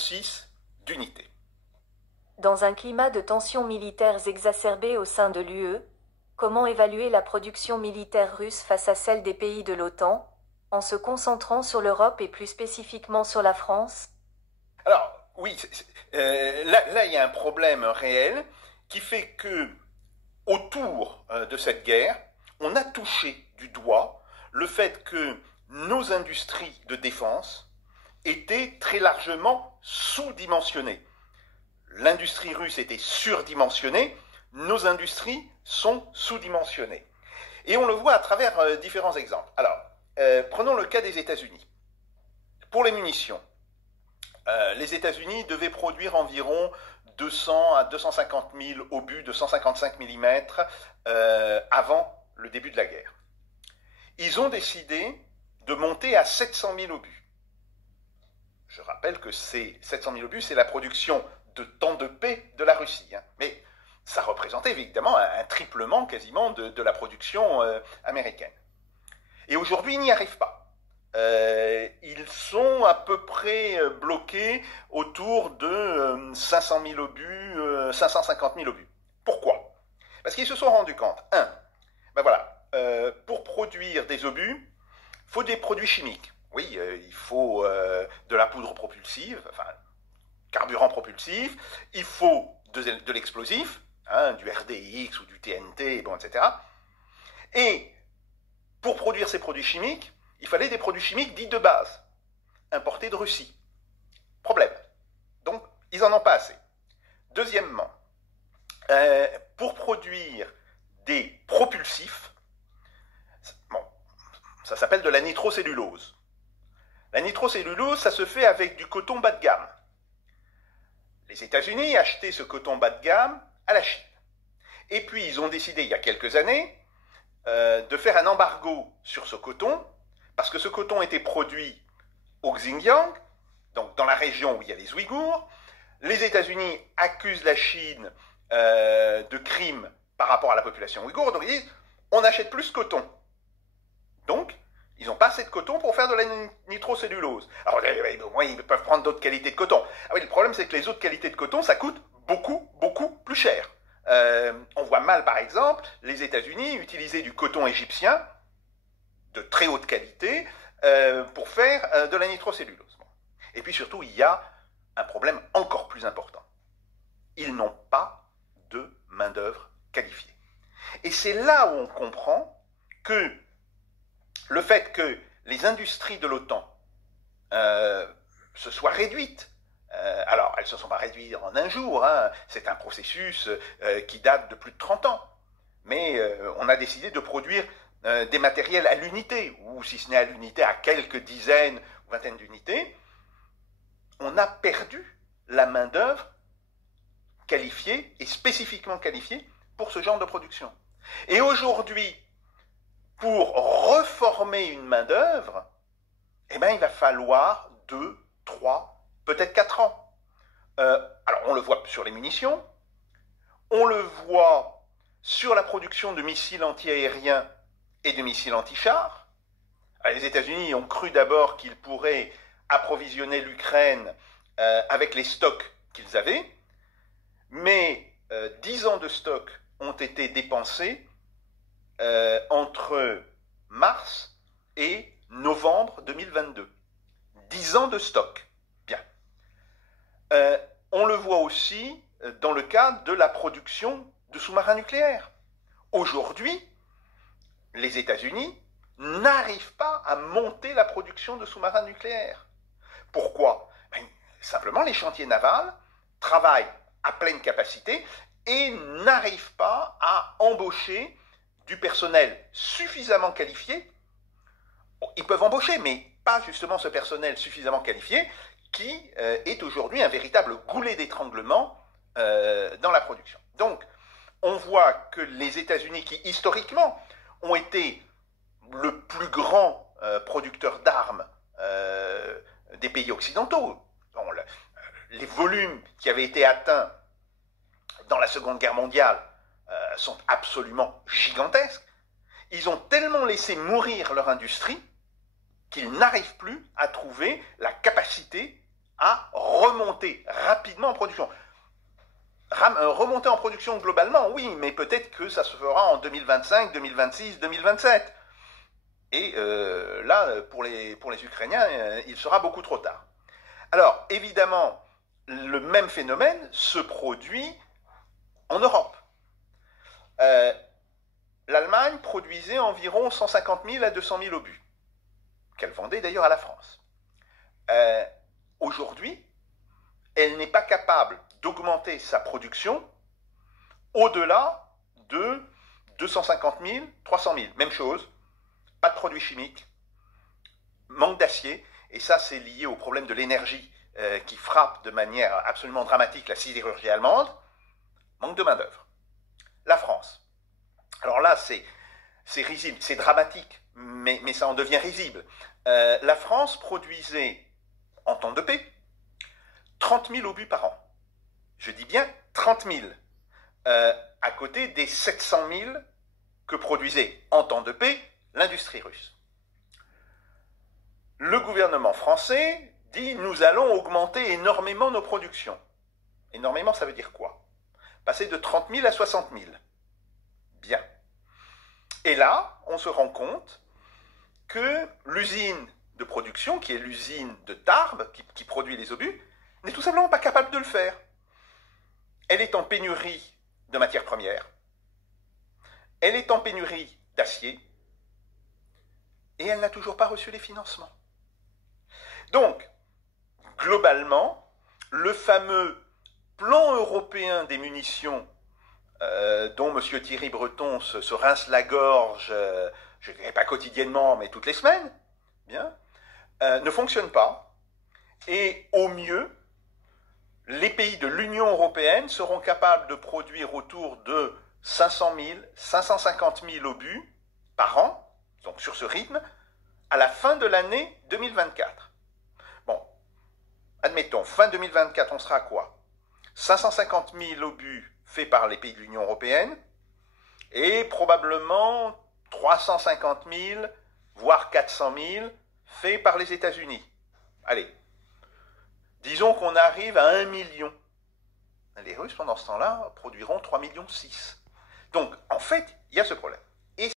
6 d'unités. Dans un climat de tensions militaires exacerbées au sein de l'UE, comment évaluer la production militaire russe face à celle des pays de l'OTAN, en se concentrant sur l'Europe et plus spécifiquement sur la France? Alors, oui, là, il y a un problème réel qui fait que, autour de cette guerre, on a touché du doigt le fait que nos industries de défense étaient très largement sous-dimensionnées. L'industrie russe était surdimensionnée, nos industries sont sous-dimensionnées. Et on le voit à travers différents exemples. Alors, prenons le cas des États-Unis. Pour les munitions, les États-Unis devaient produire environ 200 à 250 000 obus de 155 mm avant le début de la guerre. Ils ont décidé de monter à 700 000 obus. Je rappelle que ces 700 000 obus, c'est la production de temps de paix de la Russie. Mais ça représentait évidemment un triplement quasiment de la production américaine. Et aujourd'hui, ils n'y arrivent pas. Ils sont à peu près bloqués autour de 500 000 obus, 550 000 obus. Pourquoi? Parce qu'ils se sont rendus compte, pour produire des obus, il faut des produits chimiques. Oui, il faut de la poudre propulsive, enfin, carburant propulsif, il faut de l'explosif, du RDX ou du TNT, bon, etc. Et pour produire ces produits chimiques, il fallait des produits chimiques dits de base, importés de Russie. Problème. Donc, ils n'en ont pas assez. Deuxièmement, pour produire des propulsifs, ça s'appelle de la nitrocellulose. La nitrocellulose, ça se fait avec du coton bas de gamme. Les États-Unis achetaient ce coton bas de gamme à la Chine. Et puis, ils ont décidé, il y a quelques années, de faire un embargo sur ce coton, parce que ce coton était produit au Xinjiang, donc dans la région où il y a les Ouïghours. Les États-Unis accusent la Chine de crimes par rapport à la population ouïghour, donc ils disent, on n'achète plus ce coton. Donc, ils n'ont pas assez de coton pour faire de la nitrocellulose. Alors, au moins, ils peuvent prendre d'autres qualités de coton. Ah oui, le problème, c'est que les autres qualités de coton, ça coûte beaucoup, beaucoup plus cher. On voit mal, par exemple, les États-Unis utiliser du coton égyptien de très haute qualité pour faire de la nitrocellulose. Et puis surtout, il y a un problème encore plus important. Ils n'ont pas de main-d'œuvre qualifiée. Et c'est là où on comprend que le fait que les industries de l'OTAN se soient réduites, alors elles ne se sont pas réduites en un jour, c'est un processus qui date de plus de 30 ans, mais on a décidé de produire des matériels à l'unité, ou si ce n'est à l'unité, à quelques dizaines ou vingtaines d'unités. On a perdu la main-d'œuvre qualifiée et spécifiquement qualifiée pour ce genre de production. Et aujourd'hui, pour reformer une main-d'œuvre, il va falloir 2, 3, peut-être 4 ans. Alors, on le voit sur les munitions, on le voit sur la production de missiles antiaériens et de missiles anti-chars. Les États-Unis ont cru d'abord qu'ils pourraient approvisionner l'Ukraine avec les stocks qu'ils avaient, mais 10 ans de stocks ont été dépensés entre mars et novembre 2022. 10 ans de stock. Bien. On le voit aussi dans le cas de la production de sous-marins nucléaires. Aujourd'hui, les États-Unis n'arrivent pas à monter la production de sous-marins nucléaires. Pourquoi? Simplement, les chantiers navals travaillent à pleine capacité et n'arrivent pas à embaucher du personnel suffisamment qualifié. Ils peuvent embaucher, mais pas justement ce personnel suffisamment qualifié qui est aujourd'hui un véritable goulet d'étranglement dans la production. Donc, on voit que les États-Unis, qui historiquement ont été le plus grand producteur d'armes des pays occidentaux, les volumes qui avaient été atteints dans la Seconde Guerre mondiale sont absolument gigantesques. Ils ont tellement laissé mourir leur industrie qu'ils n'arrivent plus à trouver la capacité à remonter rapidement en production. Remonter en production globalement, oui, mais peut-être que ça se fera en 2025, 2026, 2027. Et là, pour les Ukrainiens, il sera beaucoup trop tard. Alors, évidemment, le même phénomène se produit en Europe. L'Allemagne produisait environ 150 000 à 200 000 obus, qu'elle vendait d'ailleurs à la France. Aujourd'hui, elle n'est pas capable d'augmenter sa production au-delà de 250 000, 300 000. Même chose, pas de produits chimiques, manque d'acier, et ça c'est lié au problème de l'énergie qui frappe de manière absolument dramatique la sidérurgie allemande, manque de main-d'œuvre. La France. Alors là, c'est risible, c'est dramatique, mais ça en devient risible. La France produisait, en temps de paix, 30 000 obus par an. Je dis bien 30 000, à côté des 700 000 que produisait, en temps de paix, l'industrie russe. Le gouvernement français dit « nous allons augmenter énormément nos productions ». Énormément, ça veut dire quoi? Passer de 30 000 à 60 000. Bien. Et là, on se rend compte que l'usine de production, qui est l'usine de Tarbes, qui produit les obus, n'est tout simplement pas capable de le faire. Elle est en pénurie de matières premières, elle est en pénurie d'acier, et elle n'a toujours pas reçu les financements. Donc, globalement, le fameux plan européen des munitions dont M. Thierry Breton se rince la gorge, je ne dirais pas quotidiennement, mais toutes les semaines, bien, ne fonctionne pas. Et au mieux, les pays de l'Union européenne seront capables de produire autour de 500 000, 550 000 obus par an, donc sur ce rythme, à la fin de l'année 2024. Bon, admettons, fin 2024, on sera à quoi? 550 000 obus faits par les pays de l'Union européenne et probablement 350 000, voire 400 000 faits par les États-Unis. Allez, disons qu'on arrive à 1 million. Les Russes, pendant ce temps-là, produiront 3,6 millions. Donc, en fait, il y a ce problème.